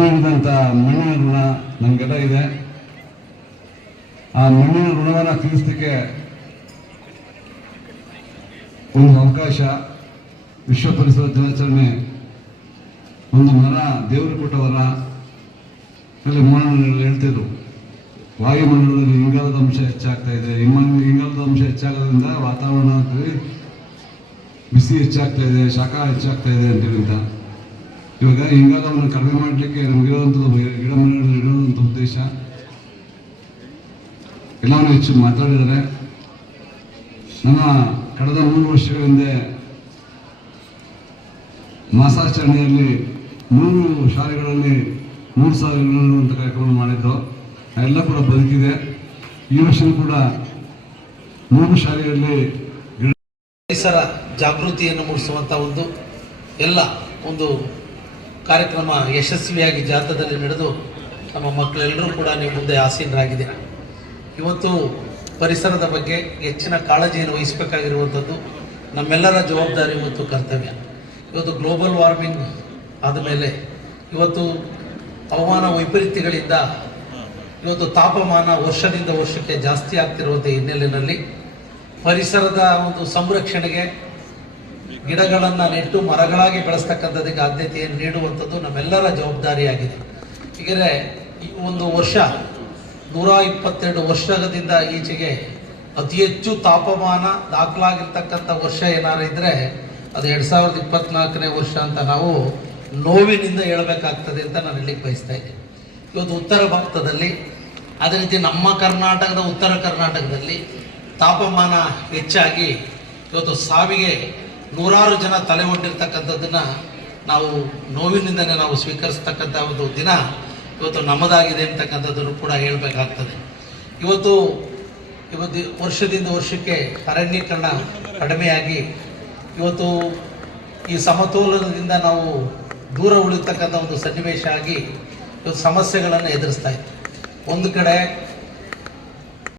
ನೀಡಿದಂಥ ಮಣ್ಣಿನ ಋಣ ನಮಗೆಲ್ಲ ಇದೆ. ಆ ಮಣ್ಣಿನ ಋಣವನ್ನು ತೀರಿಸಲಿಕ್ಕೆ ಒಂದು ಅವಕಾಶ. ವಿಶ್ವ ಪರಿಸರ ದಿನಾಚರಣೆ ಒಂದು ಮರ, ದೇವರು ಕೊಟ್ಟ ಅಲ್ಲಿ ಮೋಹನಗಳು ಹೇಳ್ತಿದ್ರು. ವಾಯುಮಂಡಲದಲ್ಲಿ ಇಂಗಾಲದ ಅಂಶ ಹೆಚ್ಚಾಗ್ತಾ ಇದೆ. ಇಂಗಾಲದ ಅಂಶ ಹೆಚ್ಚಾಗೋದ್ರಿಂದ ವಾತಾವರಣದಲ್ಲಿ ಬಿಸಿ ಹೆಚ್ಚಾಗ್ತಾ ಇದೆ, ಶಾಖ ಹೆಚ್ಚಾಗ್ತಾ ಇದೆ ಅಂತೇಳಿಂದ ಇವಾಗ ಇಂಗಾಲವನ್ನು ಕಡಿಮೆ ಮಾಡಲಿಕ್ಕೆ ನಮಗಿರುವಂಥದ್ದು ಗಿಡ ಮರಗಳನ್ನು ಇಡುವಂಥ ಉದ್ದೇಶ. ಎಲ್ಲವನ್ನು ಹೆಚ್ಚು ಮಾತಾಡಿದ್ದಾರೆ. ನಮ್ಮ ಕಳೆದ ಮೂರು ವರ್ಷಗಳ ಹಿಂದೆ ಮಾಸಾಚರಣೆಯಲ್ಲಿ ಮೂರು ಶಾಲೆಗಳಲ್ಲಿ ಮೂರು ಸಾವಿರ ಅಂತ ಕಾರ್ಯಕ್ರಮ ಮಾಡಿದ್ದು. ಎಲ್ಲ ಕೂಡ ಬದುಕಿದೆ. ಈ ವರ್ಷ ಕೂಡ ಮೂರು ಶಾಲೆಗಳಲ್ಲಿ ಗಿಡ ಪರಿಸರ ಜಾಗೃತಿಯನ್ನು ಮೂಡಿಸುವಂಥ ಒಂದು ಎಲ್ಲ ಒಂದು ಕಾರ್ಯಕ್ರಮ ಯಶಸ್ವಿಯಾಗಿ ಜಾಥಾದಲ್ಲಿ ನಡೆದು ನಮ್ಮ ಮಕ್ಕಳೆಲ್ಲರೂ ಕೂಡ ನೀವು ಮುಂದೆ ಆಸೀನರಾಗಿದೆ ಇವತ್ತು ಪರಿಸರದ ಬಗ್ಗೆ ಹೆಚ್ಚಿನ ಕಾಳಜಿಯನ್ನು ವಹಿಸಬೇಕಾಗಿರುವಂಥದ್ದು ನಮ್ಮೆಲ್ಲರ ಜವಾಬ್ದಾರಿ ಮತ್ತು ಕರ್ತವ್ಯ. ಇವತ್ತು ಗ್ಲೋಬಲ್ ವಾರ್ಮಿಂಗ್ ಆದಮೇಲೆ ಇವತ್ತು ಹವಾಮಾನ ವೈಪರೀತ್ಯಗಳಿಂದ ಇವತ್ತು ತಾಪಮಾನ ವರ್ಷದಿಂದ ವರ್ಷಕ್ಕೆ ಜಾಸ್ತಿ ಆಗ್ತಿರುವಂಥ ಹಿನ್ನೆಲೆಯಲ್ಲಿ ಪರಿಸರದ ಒಂದು ಸಂರಕ್ಷಣೆಗೆ ಗಿಡಗಳನ್ನು ನೆಟ್ಟು ಮರಗಳಾಗಿ ಬೆಳೆಸ್ತಕ್ಕಂಥದ್ದಕ್ಕೆ ಆದ್ಯತೆಯನ್ನು ನೀಡುವಂಥದ್ದು ನಮ್ಮೆಲ್ಲರ ಜವಾಬ್ದಾರಿಯಾಗಿದೆ. ಹೀಗೆ ಈ ಒಂದು ವರ್ಷ ನೂರ ಇಪ್ಪತ್ತೆರಡು ವರ್ಷದಿಂದ ಈಚೆಗೆ ಅತಿ ಹೆಚ್ಚು ತಾಪಮಾನ ದಾಖಲಾಗಿರ್ತಕ್ಕಂಥ ವರ್ಷ ಏನಾರು ಇದ್ದರೆ ಅದು ಎರಡು ಸಾವಿರದ ಇಪ್ಪತ್ನಾಲ್ಕನೇ ವರ್ಷ ಅಂತ ನಾವು ನೋವಿನಿಂದ ಹೇಳಬೇಕಾಗ್ತದೆ ಅಂತ ನಾನು ಹೇಳಲಿಕ್ಕೆ ಬಯಸ್ತಾ ಇದ್ದೀನಿ ಇವತ್ತು ಉತ್ತರ ಭಾರತದಲ್ಲಿ, ಅದೇ ರೀತಿ ನಮ್ಮ ಕರ್ನಾಟಕದ ಉತ್ತರ ಕರ್ನಾಟಕದಲ್ಲಿ ತಾಪಮಾನ ಹೆಚ್ಚಾಗಿ ಇವತ್ತು ಸಾವಿಗೆ ನೂರಾರು ಜನ ತಲೆ ಹೊಟ್ಟಿರ್ತಕ್ಕಂಥದ್ದನ್ನು ನಾವು ನೋವಿನಿಂದಲೇ ನಾವು ಸ್ವೀಕರಿಸ್ತಕ್ಕಂಥ ಒಂದು ದಿನ ಇವತ್ತು ನಮ್ಮದಾಗಿದೆ ಅಂತಕ್ಕಂಥದ್ದನ್ನು ಕೂಡ ಹೇಳಬೇಕಾಗ್ತದೆ. ಇವತ್ತು ಇವತ್ತು ವರ್ಷದಿಂದ ವರ್ಷಕ್ಕೆ ಅರಣ್ಯೀಕರಣ ಕಡಿಮೆಯಾಗಿ ಇವತ್ತು ಈ ಸಮತೋಲನದಿಂದ ನಾವು ದೂರ ಉಳಿತಕ್ಕಂಥ ಒಂದು ಸನ್ನಿವೇಶ ಆಗಿ ಇವತ್ತು ಸಮಸ್ಯೆಗಳನ್ನು ಎದುರಿಸ್ತಾ ಇತ್ತು ಒಂದು ಕಡೆ